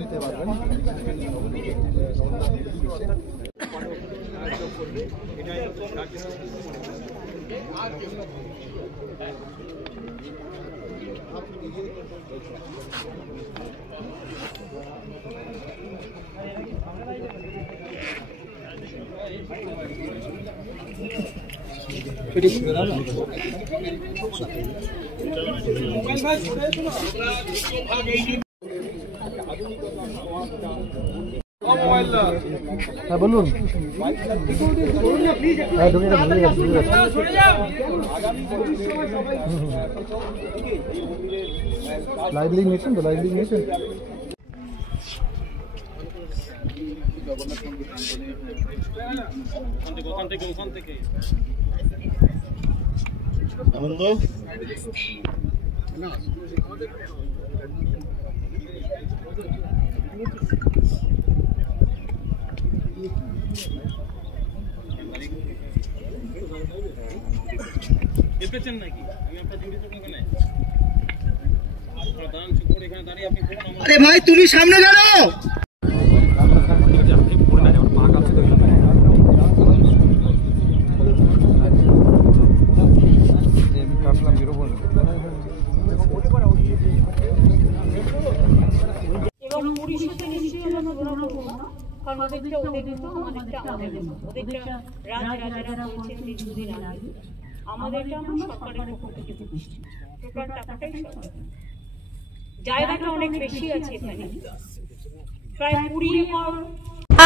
দিতে পারবেন। হ্যাঁ বলুন। লাইভ লিঙ্ক নিয়েছেন তো? লাইভ লিঙ্ক নিয়েছেন? ওখান থেকে আনন্দ আরে ভাই তুমি সামনে দাঁড়াও। জায়গাটা অনেক বেশি আছে এখানে, প্রায় 20 একর।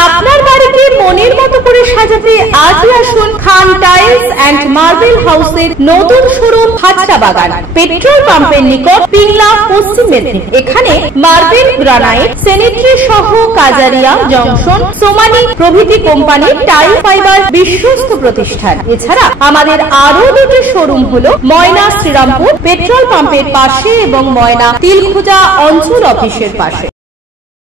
আপনার বাড়িকে মনের মতো করে সাজাতে আজই আসুন খান টাইলস এন্ড মার্বেল হাউসের নতুন শোরুম হাট্টাবাগান, পেট্রোল পাম্পের নিকট, পিংলা, পশ্চিম মেদিনীপুর। এখানে মার্বেল, গ্রানাইট, স্যানিটারি সহ কাজারিয়া, জংশন, সোমানি প্রভৃতি কোম্পানির টাইল ফাইবার বিশ্বস্ত প্রতিষ্ঠান। এছাড়া আমাদের আরো দুটি শোরুম হলো ময়না শ্রীরামপুর পেট্রোল পাম্পের পাশে এবং ময়না তিলখুজা অঞ্চল অফিসের পাশে।